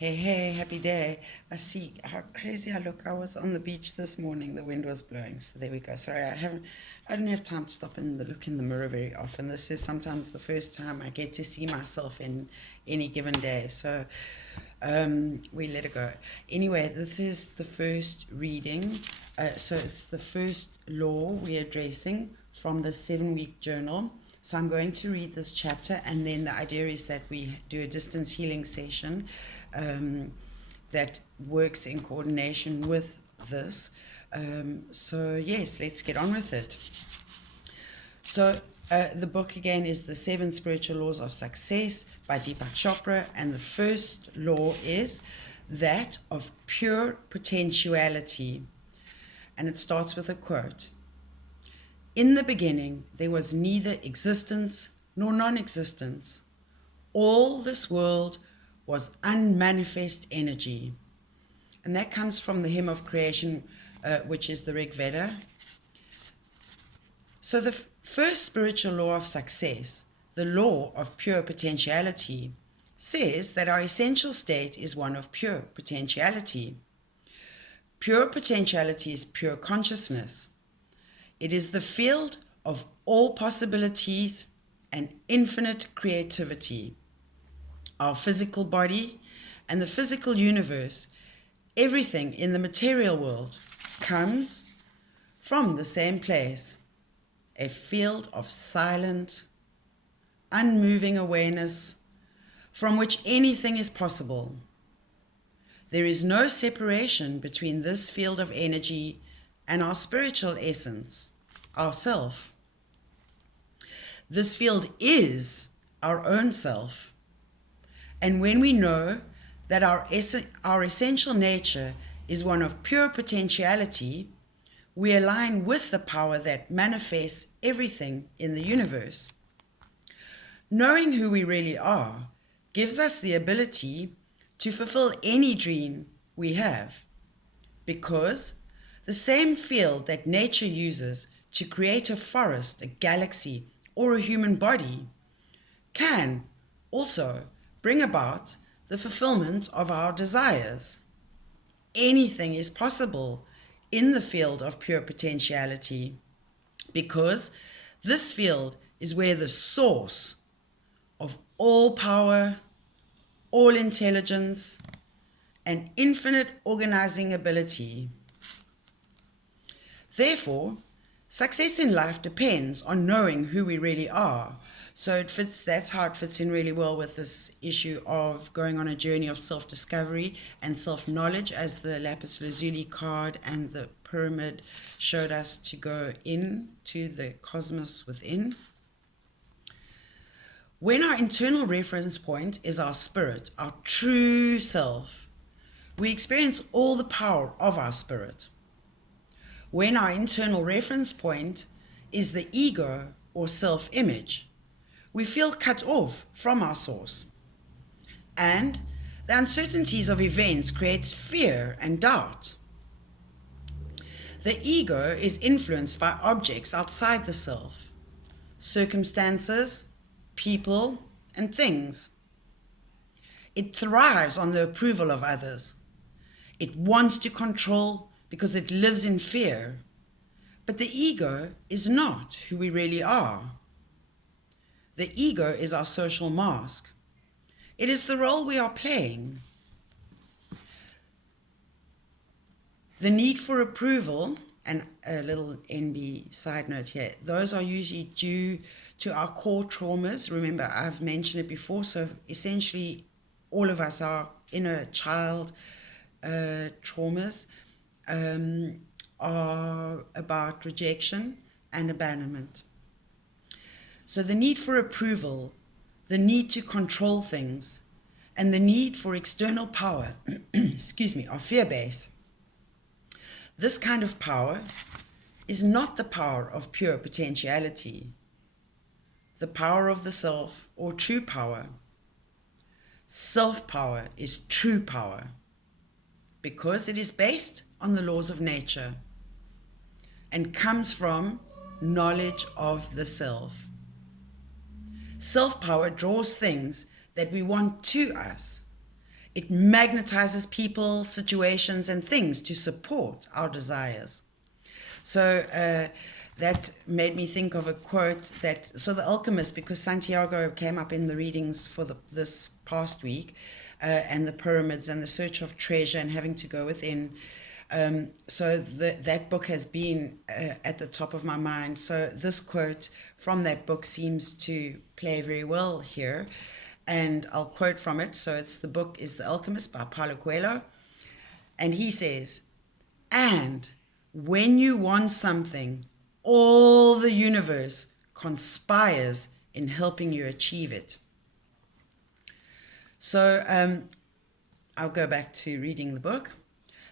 Hey, hey, happy day. I see how crazy I look. I was on the beach this morning. The wind was blowing. So there we go. Sorry, I don't have time to stop and look in the mirror very often. This is sometimes the first time I get to see myself in any given day. So we let it go. Anyway, this is the first reading. So it's the first law we're addressing from the 7-week journal. So I'm going to read this chapter, and then the idea is that we do a distance healing session that works in coordination with this. So yes, let's get on with it. So the book again is The 7 Spiritual Laws of Success by Deepak Chopra, and the first law is that of pure potentiality. And it starts with a quote. In the beginning, there was neither existence nor non-existence. All this world was unmanifest energy. And that comes from the hymn of creation, which is the Rig Veda. So the first spiritual law of success, the law of pure potentiality, says that our essential state is one of pure potentiality. Pure potentiality is pure consciousness. It is the field of all possibilities and infinite creativity. Our physical body and the physical universe, everything in the material world, comes from the same place, a field of silent, unmoving awareness from which anything is possible. There is no separation between this field of energy and our spiritual essence, our self. This field is our own self. And when we know that our essential nature is one of pure potentiality, we align with the power that manifests everything in the universe. Knowing who we really are gives us the ability to fulfill any dream we have, because the same field that nature uses to create a forest, a galaxy, or a human body can also bring about the fulfillment of our desires. Anything is possible in the field of pure potentiality, because this field is where the source of all power, all intelligence, and infinite organizing ability. Therefore, success in life depends on knowing who we really are. So that's how it fits in really well with this issue of going on a journey of self-discovery and self-knowledge, as the lapis lazuli card and the pyramid showed us, to go into the cosmos within. When our internal reference point is our spirit, our true self, we experience all the power of our spirit. When our internal reference point is the ego or self-image, we feel cut off from our source. And the uncertainties of events creates fear and doubt. The ego is influenced by objects outside the self, circumstances, people, and things. It thrives on the approval of others. It wants to control because it lives in fear. But the ego is not who we really are. The ego is our social mask. It is the role we are playing. The need for approval, and a little NB side note here, those are usually due to our core traumas. Remember, I've mentioned it before, so essentially all of us are inner child traumas are about rejection and abandonment. So the need for approval, the need to control things, and the need for external power, are fear-based. This kind of power is not the power of pure potentiality, the power of the self or true power. Self-power is true power because it is based on the laws of nature and comes from knowledge of the self. Self-power draws things that we want to us. It magnetizes people, situations, and things to support our desires. So that made me think of a quote so The Alchemist, because Santiago came up in the readings for this past week, and the pyramids and the search of treasure and having to go within. So that book has been at the top of my mind. So this quote from that book seems to play very well here. And I'll quote from it. So the book is The Alchemist by Paulo Coelho. And he says, "And when you want something, all the universe conspires in helping you achieve it." So I'll go back to reading the book.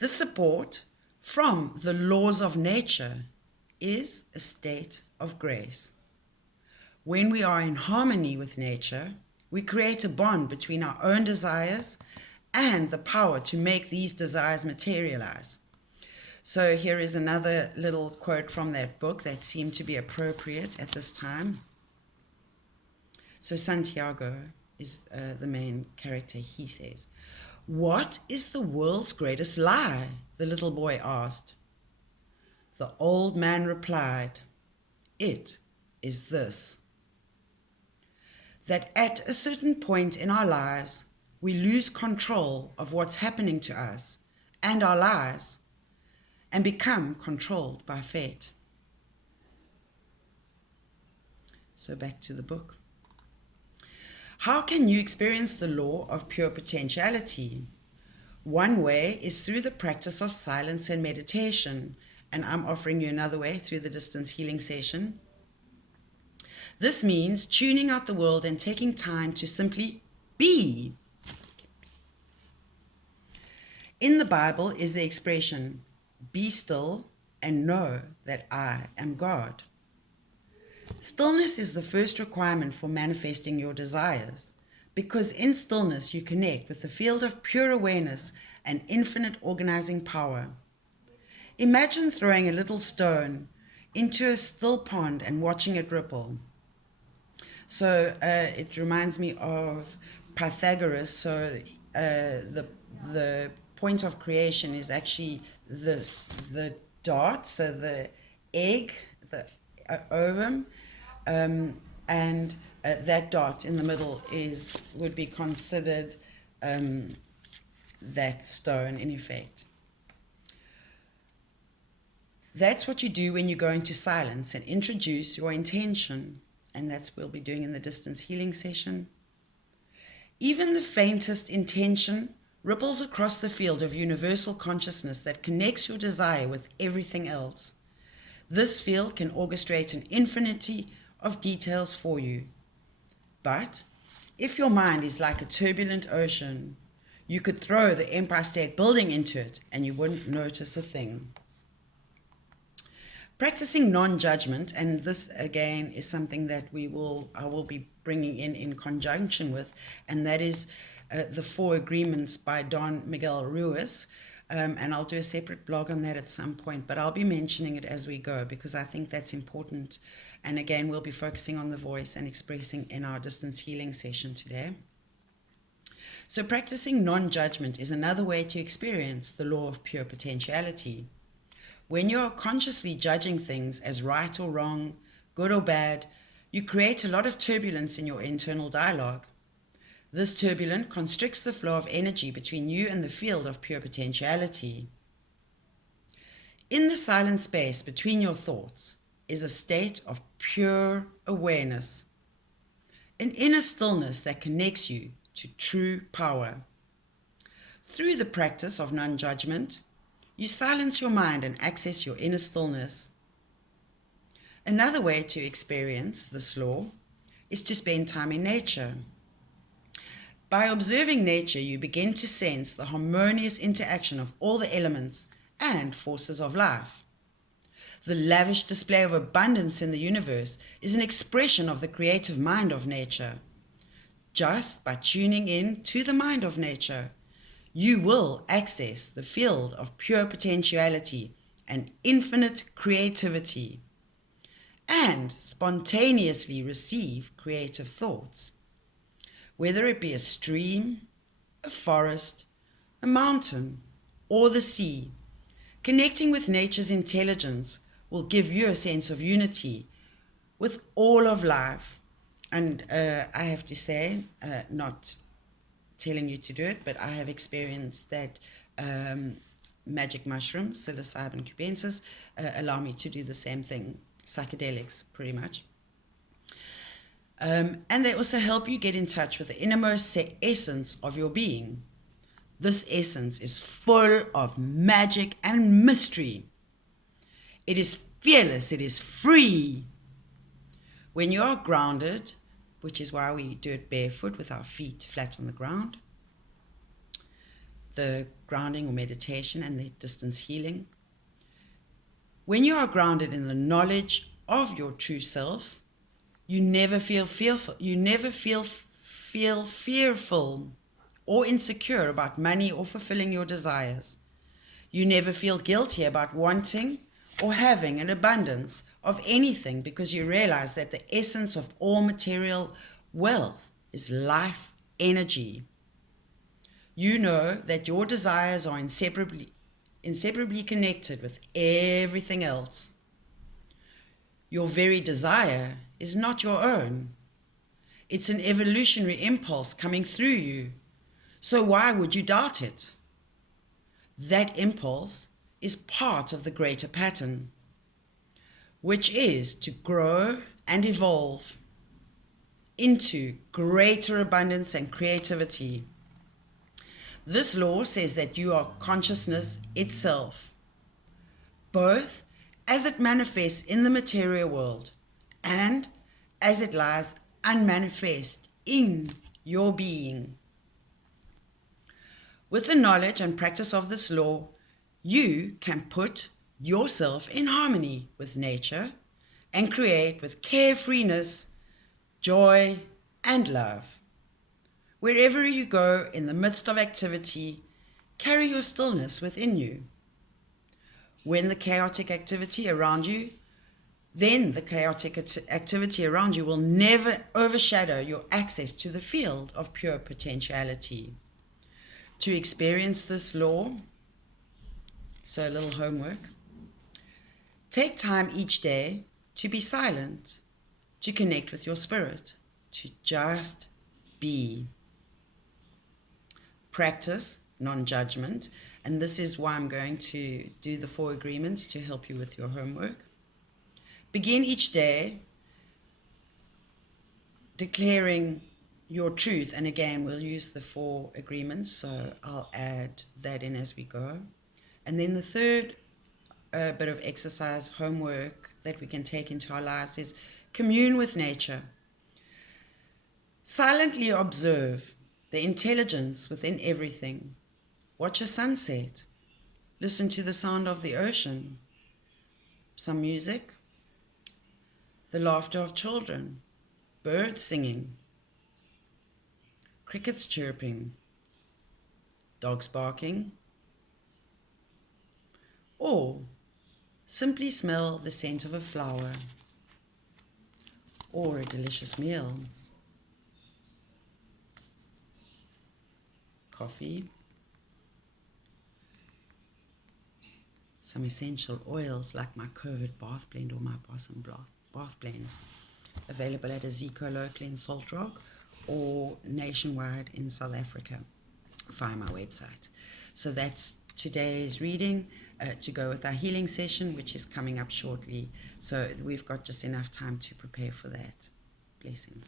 The support from the laws of nature is a state of grace. When we are in harmony with nature, we create a bond between our own desires and the power to make these desires materialize. So here is another little quote from that book that seemed to be appropriate at this time. So Santiago is the main character. He says, "What is the world's greatest lie?" the little boy asked. The old man replied, "It is this: that at a certain point in our lives, we lose control of what's happening to us and our lives and become controlled by fate." So back to the book. How can you experience the law of pure potentiality? One way is through the practice of silence and meditation, and I'm offering you another way through the distance healing session. This means tuning out the world and taking time to simply be. In the Bible is the expression, "Be still and know that I am God." Stillness is the first requirement for manifesting your desires, because in stillness you connect with the field of pure awareness and infinite organizing power. Imagine throwing a little stone into a still pond and watching it ripple. So it reminds me of Pythagoras. So the point of creation is actually the dot, so the egg, the ovum, and that dot in the middle would be considered that stone in effect. That's what you do when you go into silence and introduce your intention, and that's what we'll be doing in the distance healing session. Even the faintest intention ripples across the field of universal consciousness that connects your desire with everything else. This field can orchestrate an infinity of details for you. But if your mind is like a turbulent ocean, you could throw the Empire State Building into it and you wouldn't notice a thing. Practicing non-judgment, and this again is something that I will be bringing in conjunction with, and that is the 4 Agreements by Don Miguel Ruiz. And I'll do a separate blog on that at some point, but I'll be mentioning it as we go because I think that's important. And again, we'll be focusing on the voice and expressing in our distance healing session today. So practicing non-judgment is another way to experience the law of pure potentiality. When you are consciously judging things as right or wrong, good or bad, you create a lot of turbulence in your internal dialogue. This turbulence constricts the flow of energy between you and the field of pure potentiality. In the silent space between your thoughts is a state of pure awareness, an inner stillness that connects you to true power. Through the practice of non-judgment, you silence your mind and access your inner stillness. Another way to experience this law is to spend time in nature. By observing nature, you begin to sense the harmonious interaction of all the elements and forces of life. The lavish display of abundance in the universe is an expression of the creative mind of nature. Just by tuning in to the mind of nature, you will access the field of pure potentiality and infinite creativity, and spontaneously receive creative thoughts. Whether it be a stream, a a forest, a mountain, or the sea. Connecting with nature's intelligence will give you a sense of unity with all of life. And I have to say, not telling you to do it, but I have experienced that magic mushrooms, psilocybin cubensis, allow me to do the same thing, psychedelics pretty much. And they also help you get in touch with the innermost essence of your being. This essence is full of magic and mystery. It is fearless, it is free. When you are grounded, which is why we do it barefoot with our feet flat on the ground, the grounding or meditation and the distance healing. When you are grounded in the knowledge of your true self, you never feel fearful. You never feel fearful or insecure about money or fulfilling your desires. You never feel guilty about wanting or having an abundance of anything, because you realize that the essence of all material wealth is life energy. You know that your desires are inseparably connected with everything else. Your very desire is not your own. It's an evolutionary impulse coming through you. So why would you doubt it? That impulse is part of the greater pattern, which is to grow and evolve into greater abundance and creativity. This law says that you are consciousness itself, both as it manifests in the material world and as it lies unmanifest in your being. With the knowledge and practice of this law, you can put yourself in harmony with nature and create with carefreeness, joy, and love. Wherever you go in the midst of activity, carry your stillness within you. When the chaotic activity around you, then the chaotic activity around you will never overshadow your access to the field of pure potentiality. To experience this law, so a little homework, take time each day to be silent, to connect with your spirit, to just be. Practice non-judgment, and this is why I'm going to do the 4 agreements to help you with your homework. Begin each day declaring your truth, and again we'll use the 4 agreements, so I'll add that in as we go. And then the third bit of exercise homework that we can take into our lives is commune with nature. Silently observe the intelligence within everything. Watch a sunset. Listen to the sound of the ocean. Some music. The laughter of children. Birds singing. Crickets chirping. Dogs barking. Or simply smell the scent of a flower. Or a delicious meal. Coffee, some essential oils like my COVID bath blend or my Blossom bath blends, available at a Zico local in Salt Rock or nationwide in South Africa via my website. So that's today's reading to go with our healing session, which is coming up shortly. So we've got just enough time to prepare for that. Blessings.